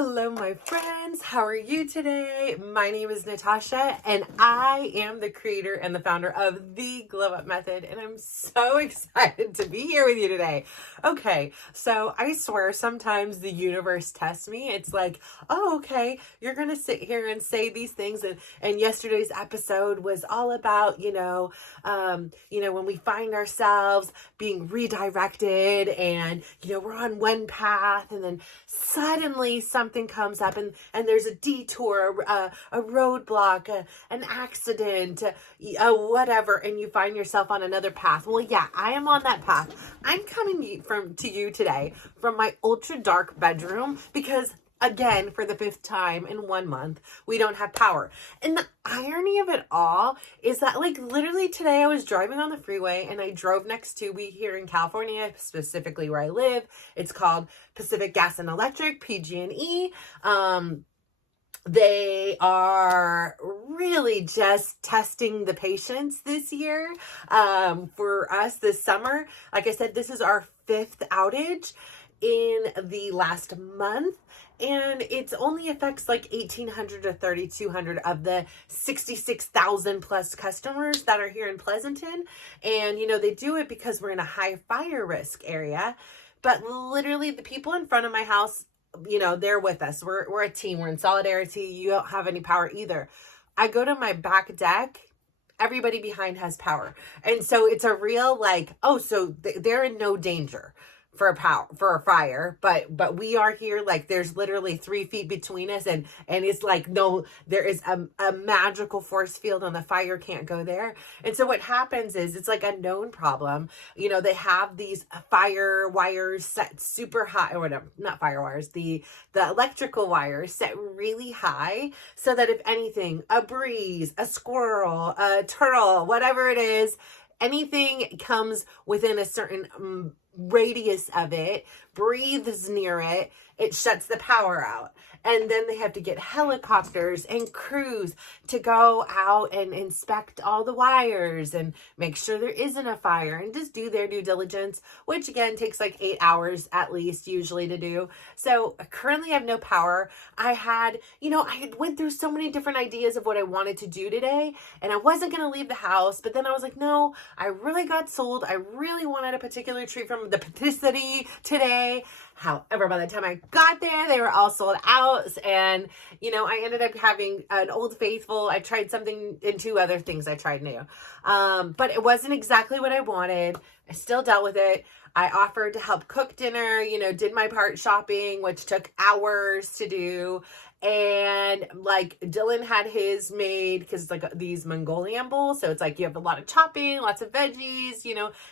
Hello, my friends. How are you today? My name is Natasha, and I am the creator and the founder of the Glow Up Method, and I'm so excited to be here with you today. Okay, so I swear sometimes the universe tests me. It's like, oh, okay, you're going to sit here and say these things, and yesterday's episode was all about, when we find ourselves being redirected and, we're on one path, and then suddenly something comes up and there's a detour, a roadblock, an accident, whatever, and you find yourself on another path. Well, yeah, I am on that path. I'm coming to you today from my ultra dark bedroom because, again, for the fifth time in 1 month, we don't have power. And the irony of it all is that, literally today I was driving on the freeway and I drove next to, we here in California, specifically where I live, it's called Pacific Gas and Electric, PG&E. They are really just testing the patience this year for us this summer. Like I said, this is our fifth outage in the last month, and it only affects 1,800 to 3,200 of the 66,000 plus customers that are here in Pleasanton. And they do it because we're in a high fire risk area, but literally the people in front of my house, they're with us. We're a team. We're in solidarity. You don't have any power either. I go to my back deck. Everybody behind has power. And so it's a real so they're in no danger for a fire, but we are here. There's literally 3 feet between us, and it's no, there is a magical force field and the fire can't go there. And so what happens is it's a known problem. They have these fire wires set super high, or whatever, not fire wires, the electrical wires set really high, so that if anything, a breeze, a squirrel, a turtle, whatever it is, anything comes within a certain radius of it, breathes near it, it shuts the power out. And then they have to get helicopters and crews to go out and inspect all the wires and make sure there isn't a fire and just do their due diligence, which again takes 8 hours at least usually to do. So currently I have no power. I had went through so many different ideas of what I wanted to do today, and I wasn't going to leave the house, but then I was like, no, I really got sold. I really wanted a particular treat from the patisserie today. However, by the time I got there, they were all sold out. And, I ended up having an Old Faithful. I tried something and 2 other things I tried new. But it wasn't exactly what I wanted. I still dealt with it. I offered to help cook dinner, did my part shopping, which took hours to do. And Dylan had his made because it's these Mongolian bowls. So it's you have a lot of chopping, lots of veggies,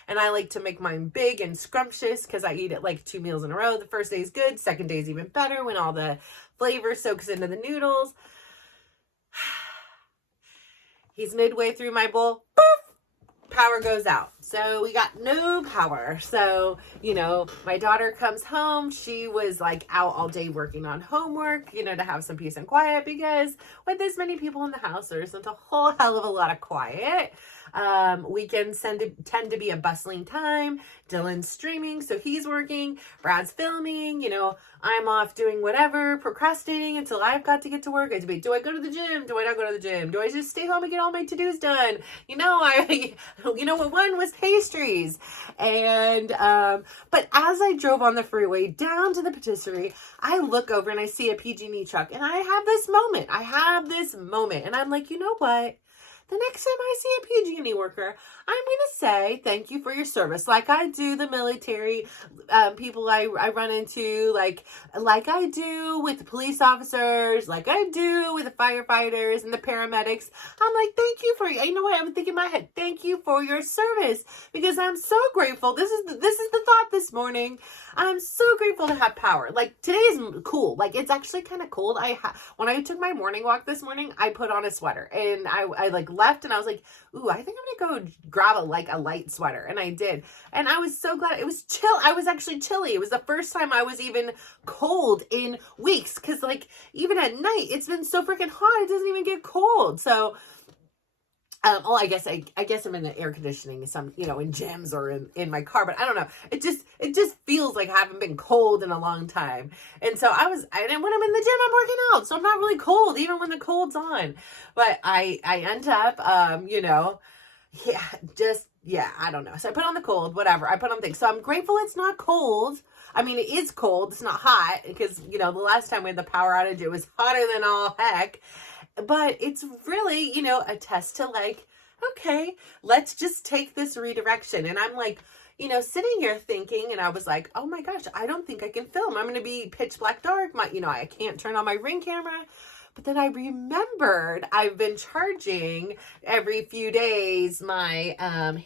and I like to make mine big and scrumptious because I eat it 2 meals in a row. The first day is good. Second day is even better when all the flavor soaks into the noodles. He's midway through my bowl. Poof! Power goes out. So we got no power. So, my daughter comes home. She was out all day working on homework, to have some peace and quiet, because with this many people in the house, there isn't a whole hell of a lot of quiet. Weekends tend to be a bustling time. Dylan's streaming, so he's working. Brad's filming. I'm off doing whatever, procrastinating until I've got to get to work. I debate, do I go to the gym? Do I not go to the gym? Do I just stay home and get all my to-dos done? One was pastries. And, but as I drove on the freeway down to the patisserie, I look over and I see a PG&E truck, and I have this moment. And I'm like, you know what? The next time I see a PG&E worker, I'm going to say thank you for your service, like I do the military people I run into, like I do with the police officers, like I do with the firefighters and the paramedics. I'm like, thank you for, what I'm thinking in my head, thank you for your service, because I'm so grateful. This is the thought this morning. I'm so grateful to have power. Today is cool. It's actually kind of cold. When I took my morning walk this morning, I put on a sweater, and I left, and I was like, ooh, I think I'm gonna go grab a light sweater. And I did. And I was so glad. It was chill. I was actually chilly. It was the first time I was even cold in weeks. Cause even at night, it's been so freaking hot. It doesn't even get cold. So Oh, I guess I'm in the air conditioning, some, in gyms or in my car, but I don't know. It just feels like I haven't been cold in a long time. And so and when I'm in the gym, I'm working out, so I'm not really cold, even when the cold's on. But I end up, yeah, I don't know. So I put on the cold, whatever. I put on things. So I'm grateful it's not cold. I mean, it is cold. It's not hot because, the last time we had the power outage, it was hotter than all heck. But it's really, a test to like, okay, let's just take this redirection. And I'm like, sitting here thinking, and I was like, oh my gosh, I don't think I can film. I'm going to be pitch black dark. I can't turn on my Ring camera. But then I remembered I've been charging every few days my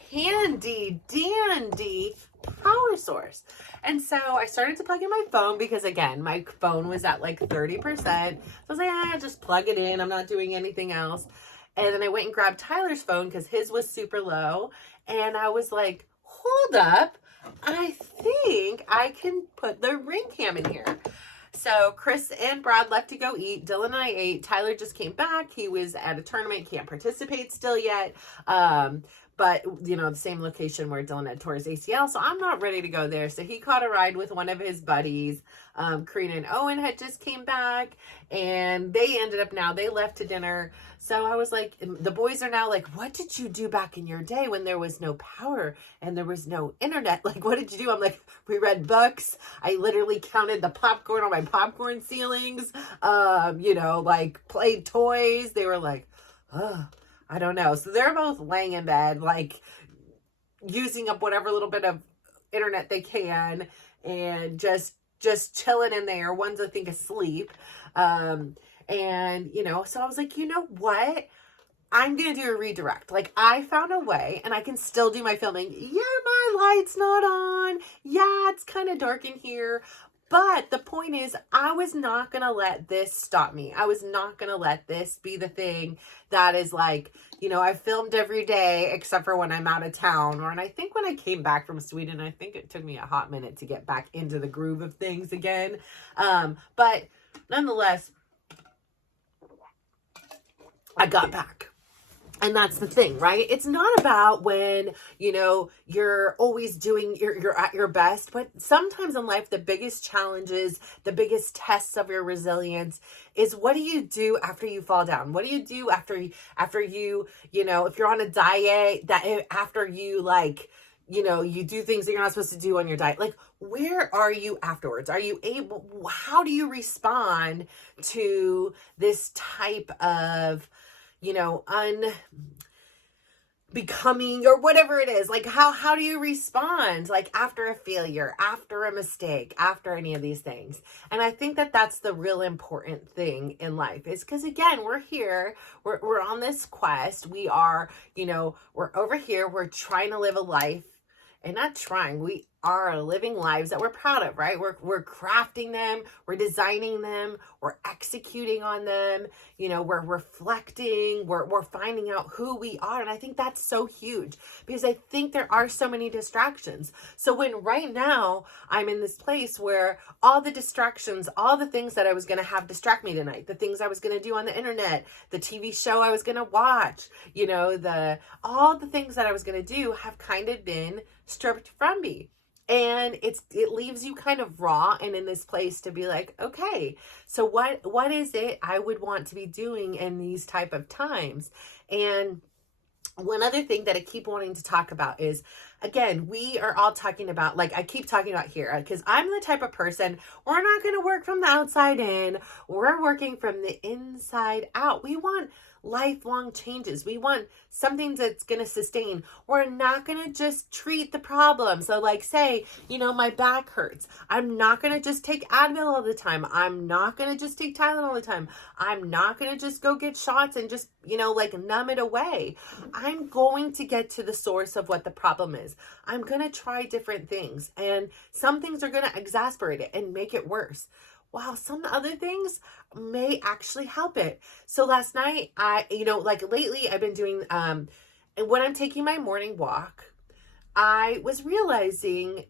handy dandy power source. And so I started to plug in my phone because, again, my phone was at like 30%. So I was like, just plug it in. I'm not doing anything else. And then I went and grabbed Tyler's phone because his was super low. And I was like, hold up. I think I can put the Ring cam in here. So Chris and Brad left to go eat. Dylan and I ate. Tyler just came back. He was at a tournament. Can't participate still yet. But, the same location where Dylan had tore his ACL. So I'm not ready to go there. So he caught a ride with one of his buddies. Karina and Owen had just came back. And they they left to dinner. So I was like, the boys are now like, what did you do back in your day when there was no power and there was no internet? Like, what did you do? I'm like, we read books. I literally counted the popcorn on my popcorn ceilings. Played toys. They were like, oh, I don't know. So they're both laying in bed, like using up whatever little bit of internet they can and just chilling in there. One's, I think, asleep. So I was like, you know what? I'm going to do a redirect. Like, I found a way and I can still do my filming. Yeah, my light's not on. Yeah, it's kind of dark in here. But the point is, I was not going to let this stop me. I was not going to let this be the thing that is like, I filmed every day except for when I'm out of town. And I think when I came back from Sweden, I think it took me a hot minute to get back into the groove of things again. But nonetheless, I got back. And that's the thing, right? It's not about when, you're always doing, you're at your best, but sometimes in life, the biggest challenges, the biggest tests of your resilience is what do you do after you fall down? What do you do after you, if you're on a diet, that after you you do things that you're not supposed to do on your diet, like, where are you afterwards? Are you able, how do you respond to this type of, unbecoming or whatever it is? Like, how do you respond, like, after a failure, after a mistake, after any of these things? And I think that that's the real important thing in life, is because, again, we're here, we're on this quest. We are, we're over here, we're trying to live a life, and not trying, we are living lives that we're proud of, right? We're crafting them, we're designing them, we're executing on them, we're reflecting, we're finding out who we are. And I think that's so huge because I think there are so many distractions. So when right now I'm in this place where all the distractions, all the things that I was going to have distract me tonight, the things I was going to do on the internet, the TV show I was going to watch, all the things that I was going to do have kind of been stripped from me. And it leaves you kind of raw and in this place to be like, okay, so what is it I would want to be doing in these type of times? And one other thing that I keep wanting to talk about is, again, we are all talking about, like I keep talking about here, because I'm the type of person, we're not going to work from the outside in, we're working from the inside out. We want lifelong changes. We want something that's going to sustain. We're not going to just treat the problem. So like, say, my back hurts. I'm not going to just take Advil all the time. I'm not going to just take Tylenol all the time. I'm not going to just go get shots and just, numb it away. I'm going to get to the source of what the problem is. I'm going to try different things, and some things are going to exasperate it and make it worse, while some other things may actually help it. So last night, lately I've been doing, and when I'm taking my morning walk, I was realizing,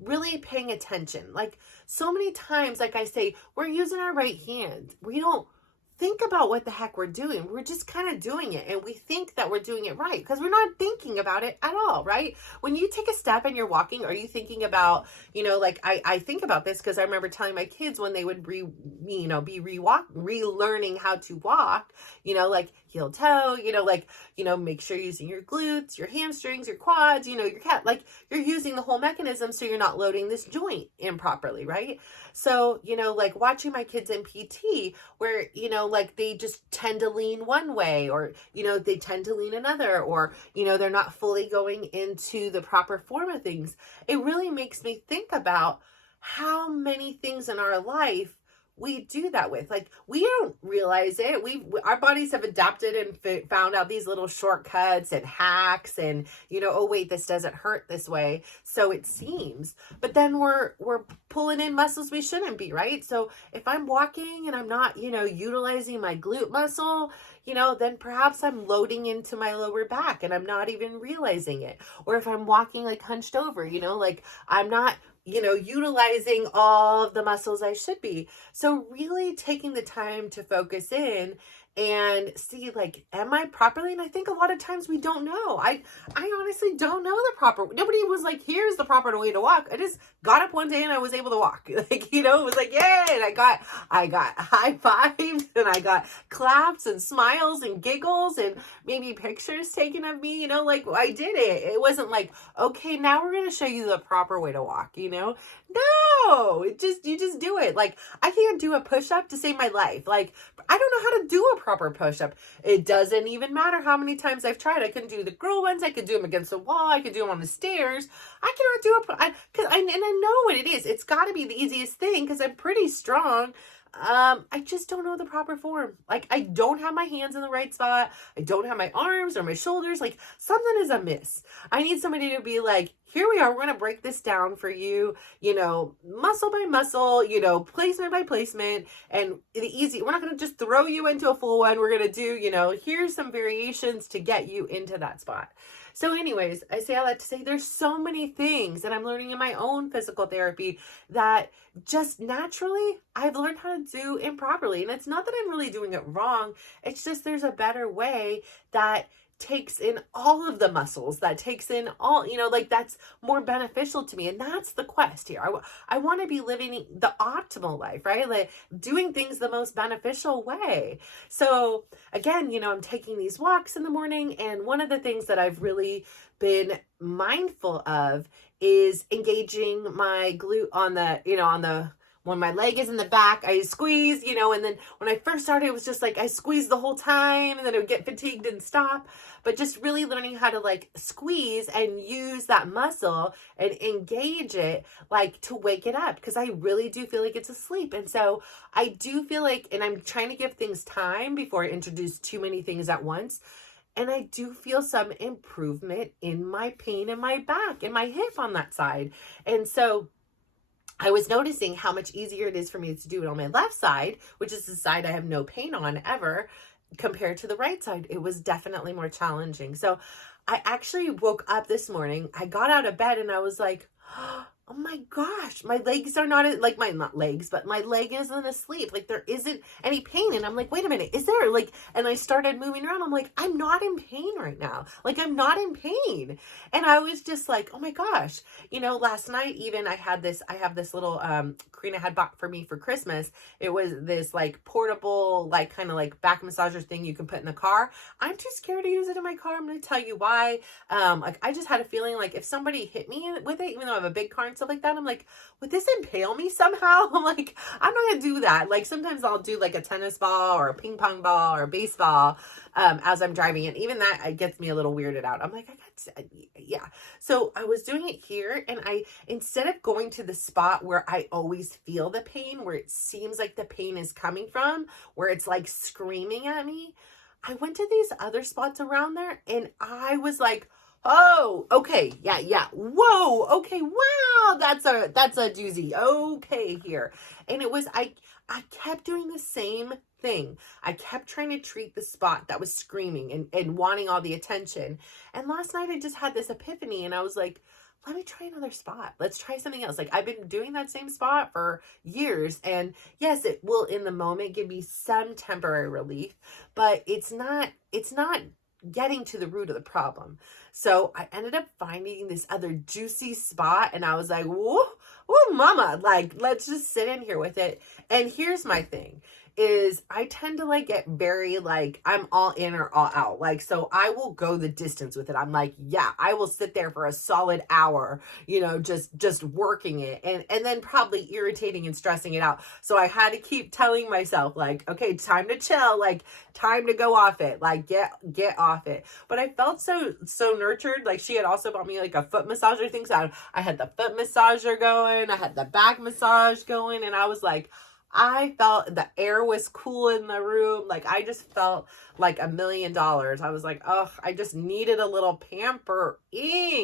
really paying attention. Like, so many times, like I say, we're using our right hand. We don't think about what the heck we're doing. We're just kind of doing it, and we think that we're doing it right because we're not thinking about it at all, right? When you take a step and you're walking, are you thinking about, like I think about this because I remember telling my kids when they would be relearning how to walk, like heel toe, make sure you're using your glutes, your hamstrings, your quads, your cat, like you're using the whole mechanism so you're not loading this joint improperly, right? So, like watching my kids in PT where, like they just tend to lean one way or, they tend to lean another or, they're not fully going into the proper form of things. It really makes me think about how many things in our life we do that with. Like, we don't realize it. Our bodies have adapted and found out these little shortcuts and hacks and, oh wait, this doesn't hurt this way. So it seems, but then we're pulling in muscles we shouldn't be, right? So if I'm walking and I'm not, utilizing my glute muscle, then perhaps I'm loading into my lower back and I'm not even realizing it. Or if I'm walking like hunched over, like I'm not utilizing all of the muscles I should be. So really taking the time to focus in and see, like, am I properly? And I think a lot of times we don't know. I honestly don't know the proper, nobody was like, here's the proper way to walk. I just got up one day and I was able to walk. Like, it was like, yay. And I got high fives and I got claps and smiles and giggles and maybe pictures taken of me, like I did it. It wasn't like, okay, now we're going to show you the proper way to walk, No, you just do it. Like, I can't do a push-up to save my life. Like, I don't know how to do a proper push-up. It doesn't even matter how many times I've tried. I can do the girl ones. I could do them against the wall. I could do them on the stairs. I cannot do and I know what it is. It's got to be the easiest thing because I'm pretty strong. I just don't know the proper form. Like, I don't have my hands in the right spot. I don't have my arms or my shoulders. Like, something is amiss. I need somebody to be like, here we are. We're going to break this down for you, muscle by muscle, placement by placement. And we're not going to just throw you into a full one. We're going to do, here's some variations to get you into that spot. So anyways, I say all that to say there's so many things that I'm learning in my own physical therapy that just naturally I've learned how to do improperly. And it's not that I'm really doing it wrong. It's just there's a better way that takes in all of the muscles, that takes in all, like that's more beneficial to me. And that's the quest here. I want to be living the optimal life, right? Like doing things the most beneficial way. So again, I'm taking these walks in the morning. And one of the things that I've really been mindful of is engaging my glute on the when my leg is in the back, I squeeze, and then when I first started, it was just like I squeezed the whole time and then I would get fatigued and stop. But just really learning how to like squeeze and use that muscle and engage it like to wake it up because I really do feel like it's asleep. And so I do feel like, and I'm trying to give things time before I introduce too many things at once. And I do feel some improvement in my pain in my back and my hip on that side. And so I was noticing how much easier it is for me to do it on my left side, which is the side I have no pain on ever, compared to the right side. It was definitely more challenging. So I actually woke up this morning. I got out of bed and I was like, oh my gosh, my legs are not like not legs, but my leg isn't asleep. Like there isn't any pain. And I'm like, wait a minute, is there like, and I started moving around. I'm like, I'm not in pain right now. Like I'm not in pain. And I was just like, oh my gosh, last night, even I have this little, Karina had bought for me for Christmas. It was this like portable, like kind of like back massager thing you can put in the car. I'm too scared to use it in my car. I'm going to tell you why. Like I just had a feeling like if somebody hit me with it, even though I have a big car and stuff like that, I'm like, would this impale me somehow? I'm like, I'm not gonna do that. Like sometimes I'll do like a tennis ball or a ping pong ball or a baseball as I'm driving, and even that it gets me a little weirded out. I'm like, yeah. So I was doing it here, and instead of going to the spot where I always feel the pain, where it seems like the pain is coming from, where it's like screaming at me, I went to these other spots around there, and I was like, oh, okay. Yeah. Whoa. Okay. Wow. That's a doozy. Okay here. And it was, I kept doing the same thing. I kept trying to treat the spot that was screaming and wanting all the attention. And last night I just had this epiphany and I was like, let me try another spot. Let's try something else. Like, I've been doing that same spot for years. And yes, it will in the moment give me some temporary relief, but it's not getting to the root of the problem. So I ended up finding this other juicy spot, and I was like, whoa, whoa, mama, like, let's just sit in here with it. And here's my thing is I tend to like get very like I'm all in or all out. Like, so I will go the distance with it. I'm like, yeah, I will sit there for a solid hour, just working it and then probably irritating and stressing it out. So I had to keep telling myself like, okay, time to chill, like time to go off it, like get off it. But I felt so nurtured. Like, she had also bought me like a foot massager thing. So I had the foot massager going, I had the back massage going, and I was like, I felt the air was cool in the room. Like, I just felt like $1 million. I was like, oh, I just needed a little pampering.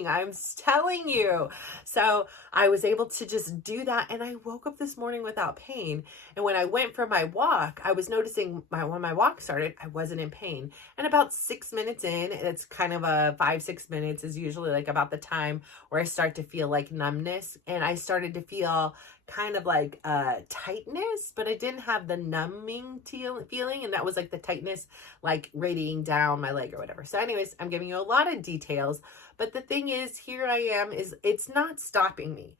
I'm telling you. So I was able to just do that. And I woke up this morning without pain. And when I went for my walk, I was noticing when my walk started, I wasn't in pain. And about 6 minutes in, it's kind of a 5-6 minutes is usually like about the time where I start to feel like numbness. And I started to feel kind of like tightness, but I didn't have the numbing feeling, and that was like the tightness like radiating down my leg or whatever. So anyways, I'm giving you a lot of details, but the thing is, here I am, is it's not stopping me.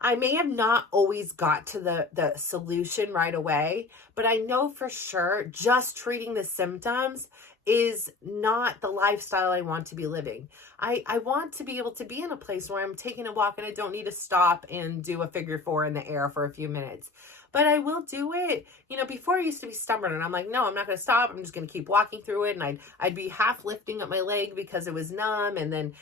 I may have not always got to the solution right away, but I know for sure just treating the symptoms is not the lifestyle I want to be living. I want to be able to be in a place where I'm taking a walk and I don't need to stop and do a figure 4 in the air for a few minutes. But I will do it. Before I used to be stubborn and I'm like, no, I'm not going to stop. I'm just going to keep walking through it. And I'd be half lifting up my leg because it was numb. And then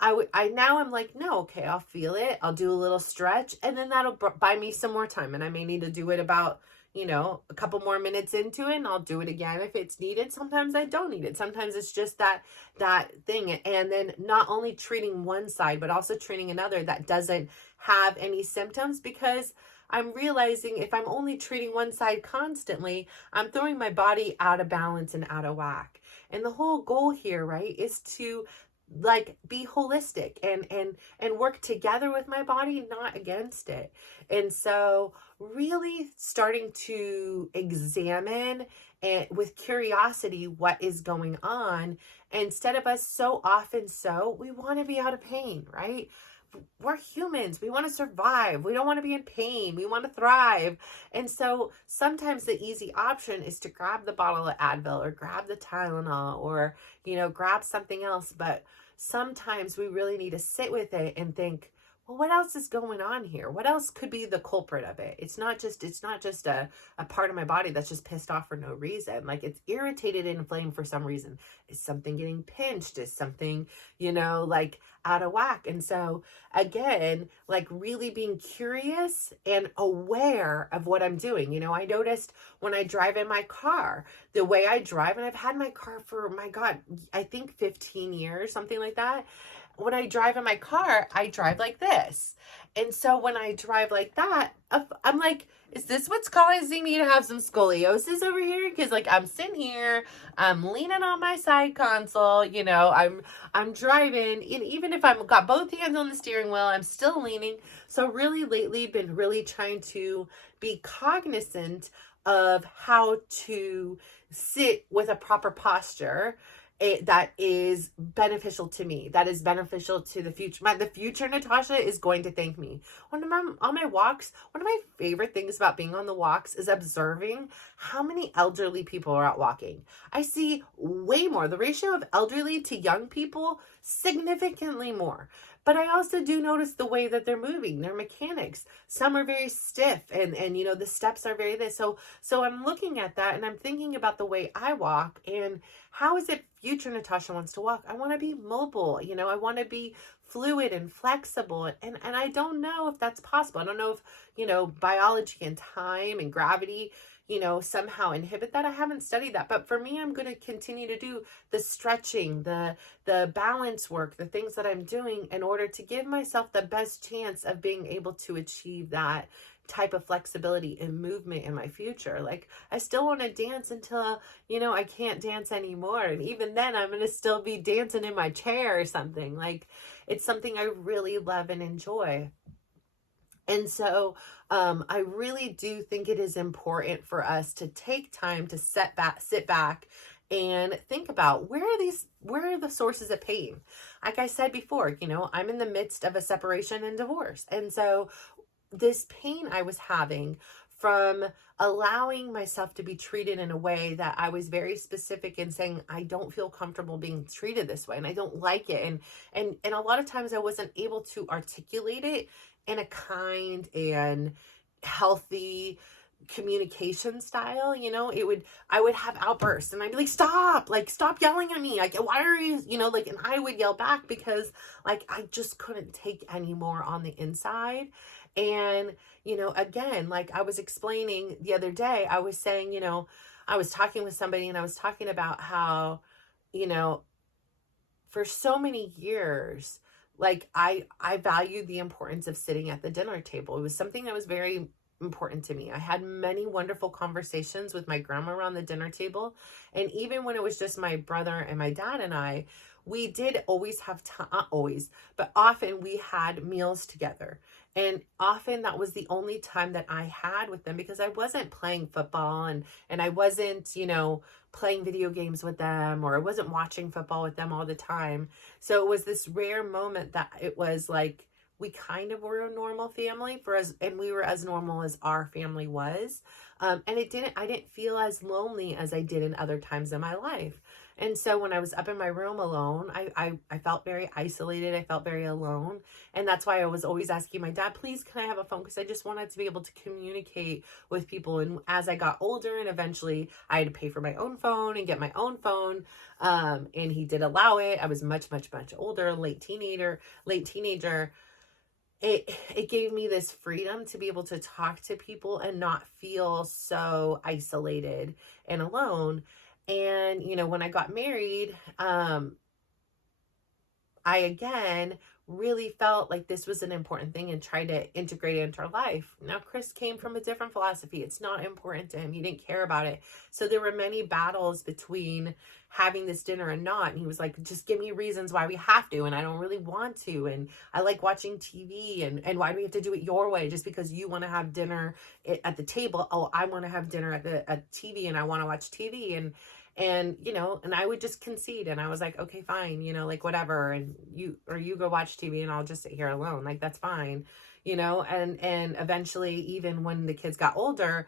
now I'm like, no, okay, I'll feel it. I'll do a little stretch, and then that'll buy me some more time. And I may need to do it about, a couple more minutes into it, and I'll do it again if it's needed. Sometimes I don't need it. Sometimes it's just that thing. And then not only treating one side, but also treating another that doesn't have any symptoms, because I'm realizing if I'm only treating one side constantly, I'm throwing my body out of balance and out of whack. And the whole goal here, right, is to like be holistic and work together with my body, not against it. And so really starting to examine and with curiosity what is going on, instead of us so often we want to be out of pain, right? We're humans. We want to survive. We don't want to be in pain. We want to thrive. And so sometimes the easy option is to grab the bottle of Advil or grab the Tylenol or, grab something else. But sometimes we really need to sit with it and think, well, what else is going on here? What else could be the culprit of it? It's not just a part of my body that's just pissed off for no reason. Like, it's irritated and inflamed for some reason. Is something getting pinched? Is something, like out of whack? And so again, like really being curious and aware of what I'm doing. I noticed when I drive in my car, the way I drive, and I've had my car for, my God, I think 15 years, something like that. When I drive in my car, I drive like this. And so when I drive like that, I'm like, is this what's causing me to have some scoliosis over here? Because like I'm sitting here, I'm leaning on my side console, I'm driving, and even if I've got both hands on the steering wheel, I'm still leaning. So really lately been really trying to be cognizant of how to sit with a proper posture that is beneficial to me, that is beneficial to the future. The future Natasha is going to thank me. When I'm on my walks, one of my favorite things about being on the walks is observing how many elderly people are out walking. I see way more. The ratio of elderly to young people, significantly more. But I also do notice the way that they're moving, their mechanics. Some are very stiff and the steps are very this. So I'm looking at that and I'm thinking about the way I walk and how is it future Natasha wants to walk? I want to be mobile, I want to be fluid and flexible. And I don't know if that's possible. I don't know if, biology and time and gravity, somehow inhibit that. I haven't studied that. But for me, I'm going to continue to do the stretching, the balance work, the things that I'm doing in order to give myself the best chance of being able to achieve that type of flexibility and movement in my future. Like, I still want to dance until, I can't dance anymore. And even then, I'm going to still be dancing in my chair or something. Like, it's something I really love and enjoy. And so I really do think it is important for us to take time to sit back and think about where are the sources of pain. Like I said before, I'm in the midst of a separation and divorce. And so this pain I was having from allowing myself to be treated in a way that I was very specific in saying, I don't feel comfortable being treated this way and I don't like it. And a lot of times I wasn't able to articulate it in a kind and healthy communication style. I would have outbursts and I'd be like, stop yelling at me. Like, why are you, and I would yell back because like, I just couldn't take any more on the inside. And, again, like I was explaining the other day, I was saying, I was talking with somebody and I was talking about how, for so many years, like I valued the importance of sitting at the dinner table. It was something that was very important to me. I had many wonderful conversations with my grandma around the dinner table. And even when it was just my brother and my dad and I, we did always have time, not always, but often we had meals together. And often that was the only time that I had with them because I wasn't playing football and I wasn't, playing video games with them, or I wasn't watching football with them all the time. So it was this rare moment that it was like, we kind of were a normal family for us, and we were as normal as our family was. And I didn't feel as lonely as I did in other times in my life. And so when I was up in my room alone, I felt very isolated. I felt very alone. And that's why I was always asking my dad, please, can I have a phone? Because I just wanted to be able to communicate with people. And as I got older and eventually I had to pay for my own phone and get my own phone. And he did allow it. I was much, much, much older, late teenager. It gave me this freedom to be able to talk to people and not feel so isolated and alone. And, when I got married, I again really felt like this was an important thing and tried to integrate it into our life. Now, Chris came from a different philosophy. It's not important to him. He didn't care about it. So there were many battles between having this dinner and not. And he was like, just give me reasons why we have to. And I don't really want to. And I like watching TV. And why do we have to do it your way? Just because you want to have dinner at the table. Oh, I want to have dinner at TV and I want to watch TV. And I would just concede, and I was like, okay, fine, like whatever. And you go watch TV and I'll just sit here alone. Like, that's fine, and eventually, even when the kids got older,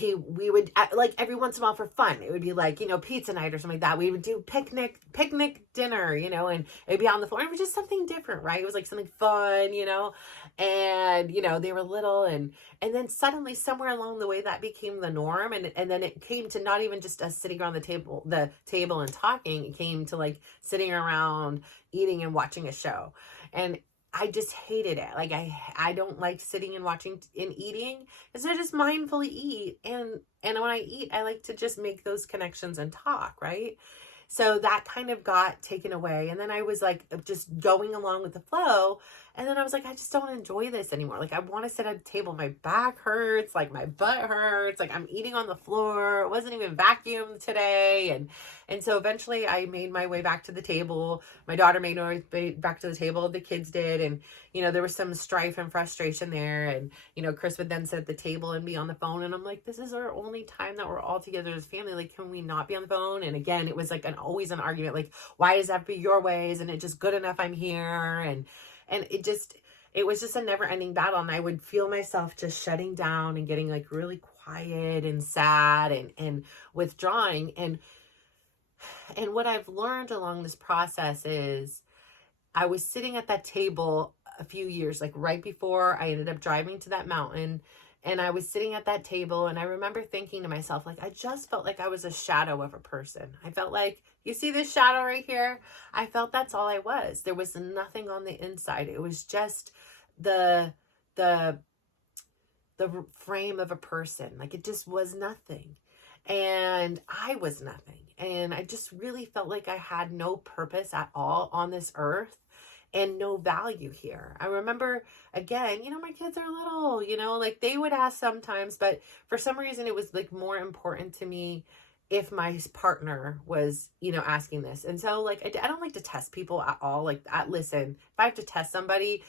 we would, like, every once in a while for fun, it would be like, pizza night or something like that. We would do picnic dinner, and it'd be on the floor. It was just something different, right? It was like something fun, and, they were little, and then suddenly somewhere along the way that became the norm. And then it came to not even just us sitting around the table and talking. It came to like sitting around eating and watching a show. And I just hated it. Like, I don't like sitting and watching and eating. And so I just mindfully eat. And when I eat, I like to just make those connections and talk, right? So that kind of got taken away. And then I was like, just going along with the flow. And then I was like, I just don't enjoy this anymore. Like, I want to sit at a table. My back hurts. Like, my butt hurts. Like, I'm eating on the floor. It wasn't even vacuumed today. And so eventually I made my way back to the table. My daughter made her way back to the table. The kids did. And, there was some strife and frustration there. And, Chris would then sit at the table and be on the phone. And I'm like, this is our only time that we're all together as family. Like, can we not be on the phone? And again, it was like always an argument. Like, why is that be your way? Isn't it just good enough I'm here? And it was just a never ending battle. And I would feel myself just shutting down and getting like really quiet and sad and withdrawing. And what I've learned along this process is I was sitting at that table a few years, like right before I ended up driving to that mountain. And I was sitting at that table and I remember thinking to myself, like, I just felt like I was a shadow of a person. I felt like, you see this shadow right here? I felt that's all I was. There was nothing on the inside. It was just the frame of a person. Like, it just was nothing. And I was nothing. And I just really felt like I had no purpose at all on this earth. and no value here. I remember, again, my kids are little, like they would ask sometimes, but for some reason it was like more important to me if my partner was, asking this. And so like, I don't like to test people at all. Like, listen, if I have to test somebody,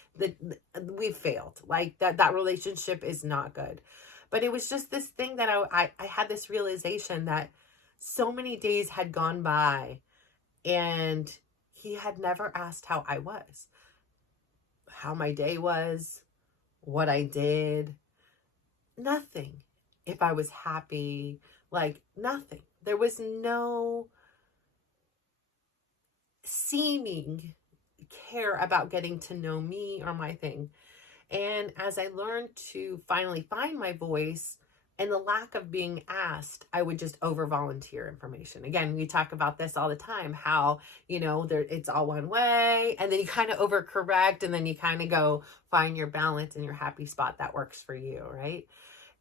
we've failed. Like that relationship is not good. But it was just this thing that I had this realization that so many days had gone by and he had never asked how I was, how my day was, what I did, nothing. If I was happy, like nothing. There was no seeming care about getting to know me or my thing. And as I learned to finally find my voice and the lack of being asked, I would just over volunteer information. Again, we talk about this all the time, how, it's all one way, and then you kind of overcorrect, and then you kind of go find your balance and your happy spot that works for you, right?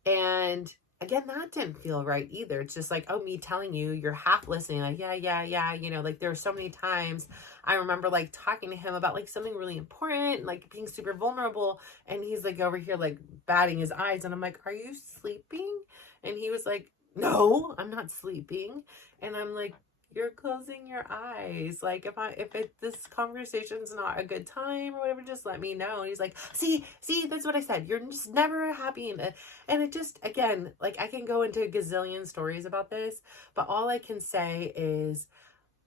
And again, that didn't feel right either. It's just like, me telling you, you're half listening, like, yeah. Like there were so many times I remember like talking to him about like something really important, like being super vulnerable. And he's like over here, like batting his eyes. And I'm like, are you sleeping? And he was like, no, I'm not sleeping. And I'm like, you're closing your eyes. Like if this conversation's not a good time or whatever, just let me know. And he's like, see, that's what I said. You're just never happy. And it just, again, like I can go into a gazillion stories about this, but all I can say is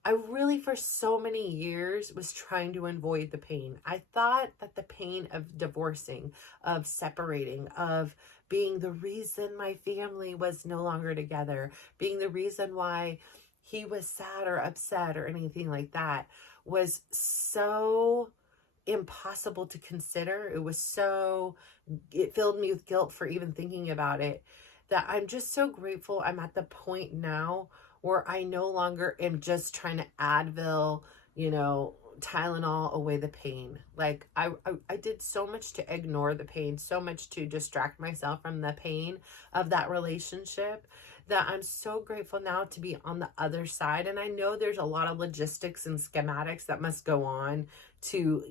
I really, for so many years, was trying to avoid the pain. I thought that the pain of divorcing, of separating, of being the reason my family was no longer together, being the reason why he was sad or upset or anything like that, was so impossible to consider. It filled me with guilt for even thinking about it, that I'm just so grateful I'm at the point now where I no longer am just trying to Advil, Tylenol away the pain. Like I did so much to ignore the pain, so much to distract myself from the pain of that relationship, that I'm so grateful now to be on the other side. And I know there's a lot of logistics and schematics that must go on to,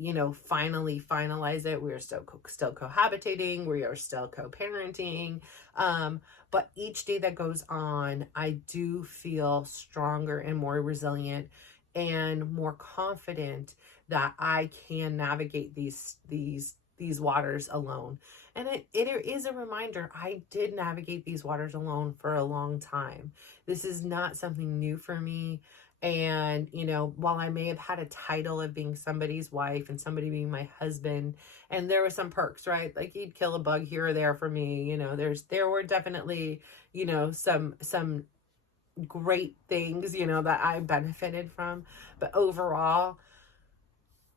finally finalize it. We're still cohabitating. We are still co-parenting. But each day that goes on, I do feel stronger and more resilient and more confident that I can navigate these waters alone. And it is a reminder, I did navigate these waters alone for a long time. This is not something new for me. And, while I may have had a title of being somebody's wife and somebody being my husband, and there were some perks, right? Like he'd kill a bug here or there for me. There were definitely, some great things, that I benefited from. But overall,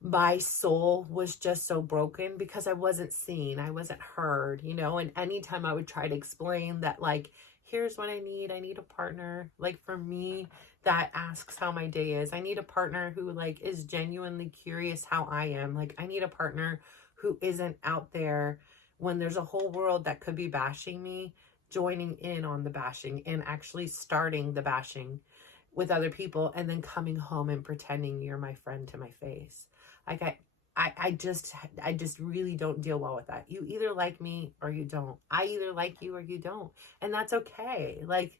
my soul was just so broken because I wasn't seen, I wasn't heard, and anytime I would try to explain that, like, here's what I need a partner, like for me, that asks how my day is. I need a partner who like is genuinely curious how I am. Like I need a partner who isn't out there when there's a whole world that could be bashing me, joining in on the bashing and actually starting the bashing with other people and then coming home and pretending you're my friend to my face. Like I just really don't deal well with that. You either like me or you don't. I either like you or you don't. And that's okay. Like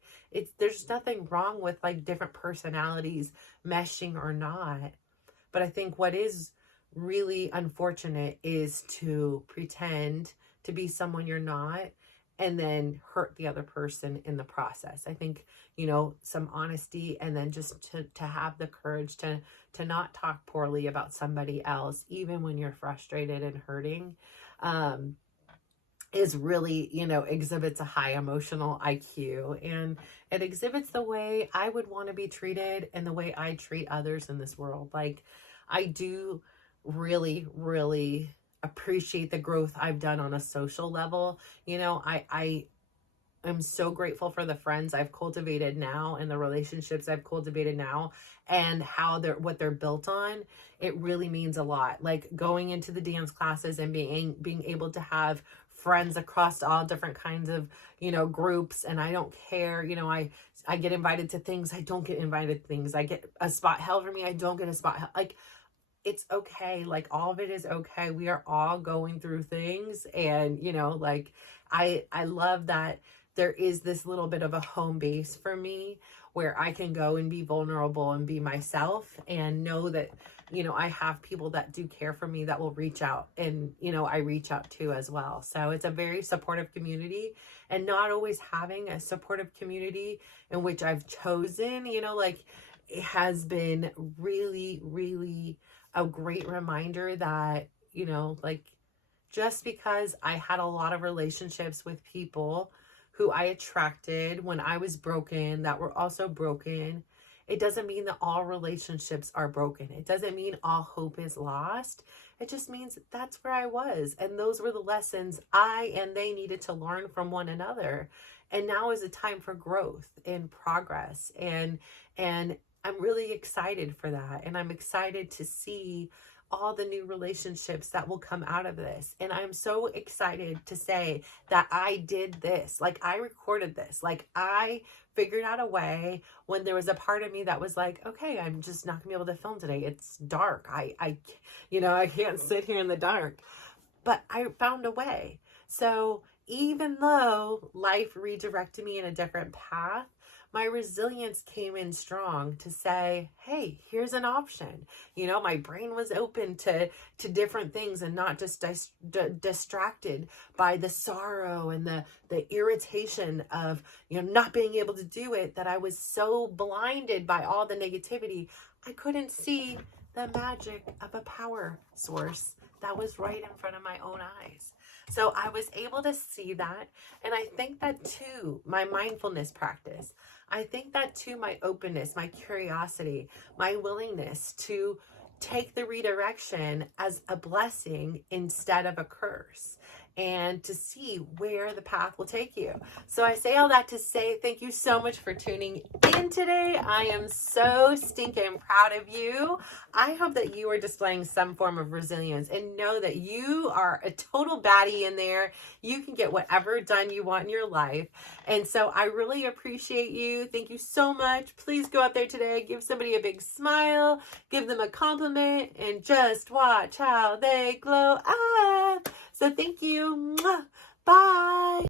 there's nothing wrong with like different personalities meshing or not. But I think what is really unfortunate is to pretend to be someone you're not and then hurt the other person in the process. I think, some honesty, and then just to have the courage to not talk poorly about somebody else, even when you're frustrated and hurting, is really, exhibits a high emotional IQ, and it exhibits the way I would want to be treated and the way I treat others in this world. Like I do really, really appreciate the growth I've done on a social level. I'm so grateful for the friends I've cultivated now and the relationships I've cultivated now and what they're built on. It really means a lot. Like going into the dance classes and being able to have friends across all different kinds of, groups. And I don't care, I get invited to things. I don't get invited to things. I get a spot held for me. I don't get a spot held. Like it's okay. Like, all of it is okay. We are all going through things. And, like, I love that there is this little bit of a home base for me where I can go and be vulnerable and be myself and know that, I have people that do care for me that will reach out, and, I reach out to as well. So it's a very supportive community, and not always having a supportive community in which I've chosen, like, it has been really, really a great reminder that, like, just because I had a lot of relationships with people who I attracted when I was broken that were also broken, it doesn't mean that all relationships are broken. It doesn't mean all hope is lost. It just means that's where I was. And those were the lessons I and they needed to learn from one another. And now is a time for growth and progress. And I'm really excited for that. And I'm excited to see all the new relationships that will come out of this. And I'm so excited to say that I did this. Like, I recorded this. Like, I figured out a way when there was a part of me that was like, okay, I'm just not gonna be able to film today. It's dark. I can't sit here in the dark. But I found a way. So even though life redirected me in a different path, my resilience came in strong to say, hey, here's an option. My brain was open to different things and not just distracted by the sorrow and the irritation of, not being able to do it, that I was so blinded by all the negativity. I couldn't see the magic of a power source that was right in front of my own eyes. So I was able to see that. And I think that too, my mindfulness practice, I think that too, my openness, my curiosity, my willingness to take the redirection as a blessing instead of a curse, and to see where the path will take you. So I say all that to say thank you so much for tuning in today. I am so stinking proud of you. I hope that you are displaying some form of resilience, and know that you are a total baddie in there. You can get whatever done you want in your life. And so I really appreciate you. Thank you so much. Please go out there today, give somebody a big smile, give them a compliment, and just watch how they glow up. So thank you. Bye.